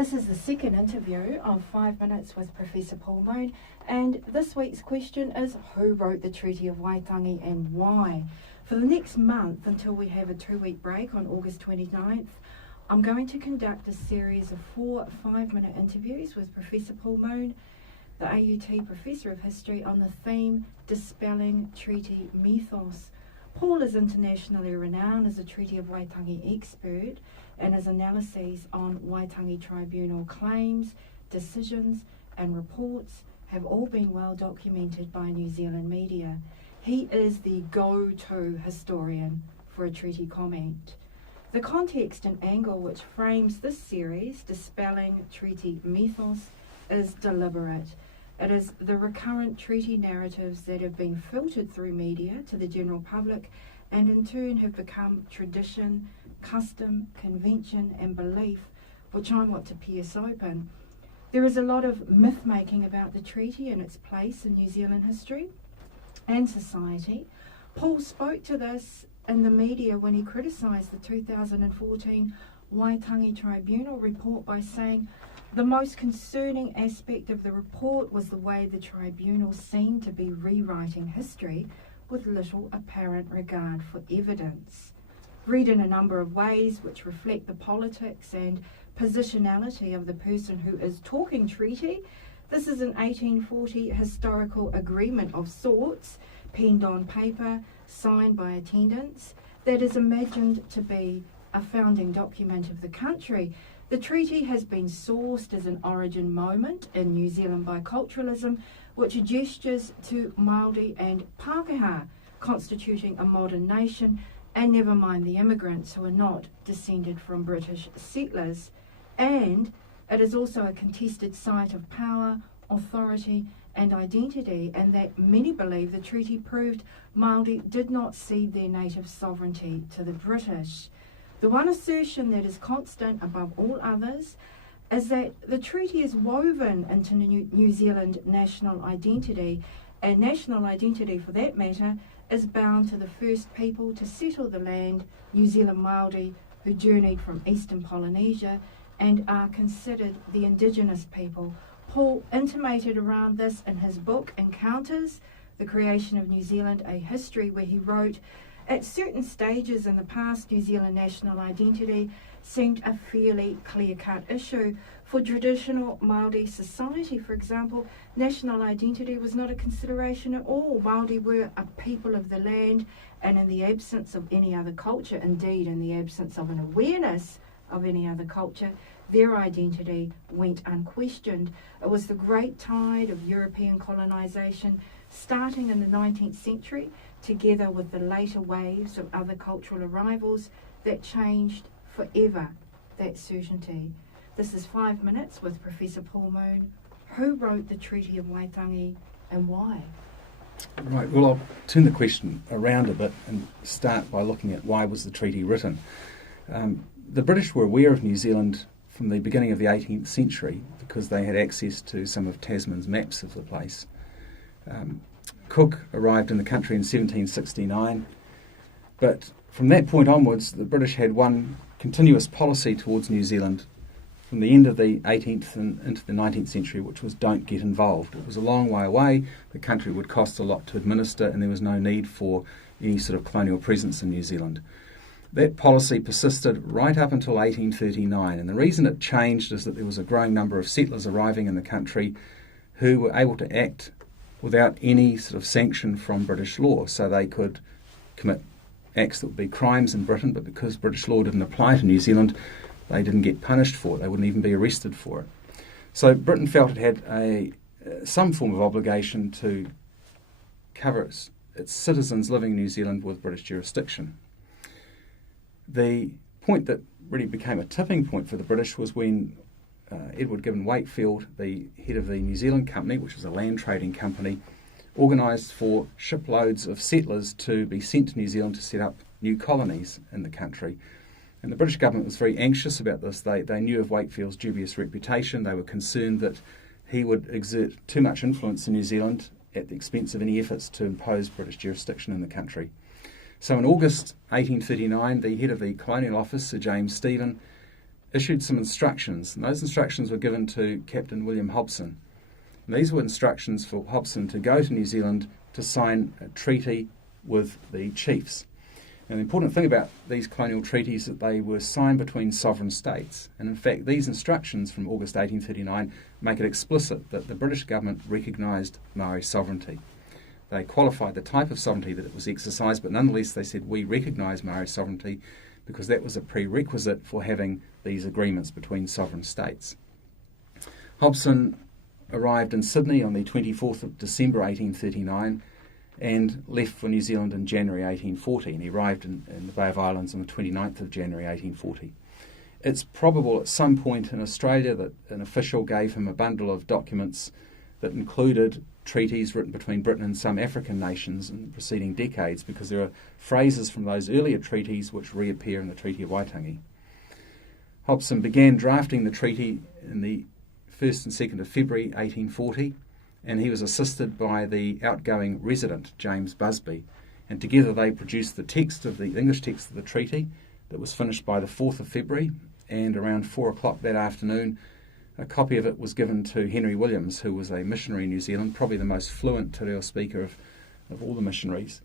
This is the second interview of 5 Minutes with Professor Paul Moon, and this week's question is, who wrote the Treaty of Waitangi and why? For the next month, until we have a 2-week break on August 29th, I'm going to conduct a series of 4 5-minute interviews with Professor Paul Moon, the AUT Professor of History, on the theme Dispelling Treaty Mythos. Paul is internationally renowned as a Treaty of Waitangi expert, and his analyses on Waitangi Tribunal claims, decisions and reports have all been well documented by New Zealand media. He is the go-to historian for a treaty comment. The context and angle which frames this series, Dispelling Treaty Mythos, is deliberate. It is the recurrent treaty narratives that have been filtered through media to the general public and in turn have become tradition, custom, convention and belief, which I want to pierce open. There is a lot of myth-making about the treaty and its place in New Zealand history and society. Paul spoke to this in the media when he criticised the 2014 Waitangi Tribunal report by saying the most concerning aspect of the report was the way the tribunal seemed to be rewriting history with little apparent regard for evidence. Read in a number of ways which reflect the politics and positionality of the person who is talking treaty. This is an 1840 historical agreement of sorts, penned on paper, signed by attendants, that is imagined to be a founding document of the country. The treaty has been sourced as an origin moment in New Zealand biculturalism, which gestures to Maori and Pākehā constituting a modern nation, and never mind the immigrants who are not descended from British settlers. And it is also a contested site of power, authority and identity, and that many believe the treaty proved Māori did not cede their native sovereignty to the British. The one assertion that is constant above all others is that the treaty is woven into New Zealand national identity, and national identity, for that matter, is bound to the first people to settle the land, New Zealand Maori, who journeyed from eastern Polynesia and are considered the Indigenous people. Paul intimated around this in his book Encounters, The Creation of New Zealand, a History, where he wrote, at certain stages in the past, New Zealand national identity seemed a fairly clear-cut issue. For traditional Māori society, for example, national identity was not a consideration at all. Māori were a people of the land, and in the absence of any other culture, indeed in the absence of an awareness of any other culture, their identity went unquestioned. It was the great tide of European colonisation starting in the 19th century, together with the later waves of other cultural arrivals, that changed forever that certainty. This is 5 Minutes with Professor Paul Moon. Who wrote the Treaty of Waitangi and why? Right, well, I'll turn the question around a bit and start by looking at why was the treaty written. The British were aware of New Zealand from the beginning of the 18th century because they had access to some of Tasman's maps of the place. Cook arrived in the country in 1769, but from that point onwards the British had one continuous policy towards New Zealand from the end of the 18th and into the 19th century, which was don't get involved. It was a long way away, the country would cost a lot to administer, and there was no need for any sort of colonial presence in New Zealand. That policy persisted right up until 1839, and the reason it changed is that there was a growing number of settlers arriving in the country who were able to act without any sort of sanction from British law, so they could commit acts that would be crimes in Britain, but because British law didn't apply to New Zealand, they didn't get punished for it. They wouldn't even be arrested for it. So Britain felt it had some form of obligation to cover its citizens living in New Zealand with British jurisdiction. The point that really became a tipping point for the British was when Edward Gibbon Wakefield, the head of the New Zealand Company, which was a land trading company, organised for shiploads of settlers to be sent to New Zealand to set up new colonies in the country. And the British government was very anxious about this. They knew of Wakefield's dubious reputation. They were concerned that he would exert too much influence in New Zealand at the expense of any efforts to impose British jurisdiction in the country. So in August 1839, the head of the Colonial Office, Sir James Stephen, issued some instructions, and those instructions were given to Captain William Hobson. And these were instructions for Hobson to go to New Zealand to sign a treaty with the chiefs. And the important thing about these colonial treaties is that they were signed between sovereign states. And in fact, these instructions from August 1839 make it explicit that the British government recognised Maori sovereignty. They qualified the type of sovereignty that it was exercised, but nonetheless they said, we recognise Maori sovereignty because that was a prerequisite for having these agreements between sovereign states. Hobson arrived in Sydney on the 24th of December 1839 and left for New Zealand in January 1840, and he arrived in the Bay of Islands on the 29th of January 1840. It's probable at some point in Australia that an official gave him a bundle of documents that included treaties written between Britain and some African nations in the preceding decades, because there are phrases from those earlier treaties which reappear in the Treaty of Waitangi. Hobson began drafting the treaty in the 1st and 2nd of February 1840, and he was assisted by the outgoing resident, James Busby, and together they produced the English text of the treaty that was finished by the 4th of February, and around 4 o'clock that afternoon a copy of it was given to Henry Williams, who was a missionary in New Zealand, probably the most fluent te reo speaker of all the missionaries.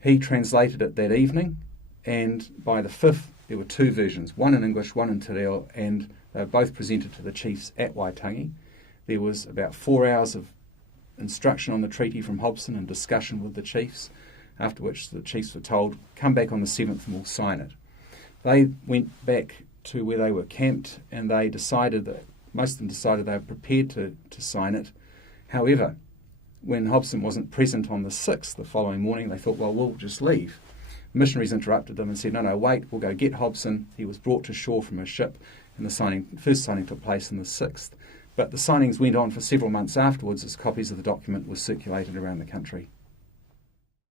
He translated it that evening, and by the 5th there were two versions, one in English, one in te reo, and they were both presented to the chiefs at Waitangi. There was about 4 hours of instruction on the treaty from Hobson and discussion with the chiefs, after which the chiefs were told, come back on the 7th and we'll sign it. They went back to where they were camped, and they decided that, most of them decided they were prepared to sign it. However, when Hobson wasn't present on the 6th, the following morning, they thought, well, we'll just leave. The missionaries interrupted them and said, no, wait, we'll go get Hobson. He was brought to shore from a ship, and the first signing took place on the 6th. But the signings went on for several months afterwards as copies of the document were circulated around the country.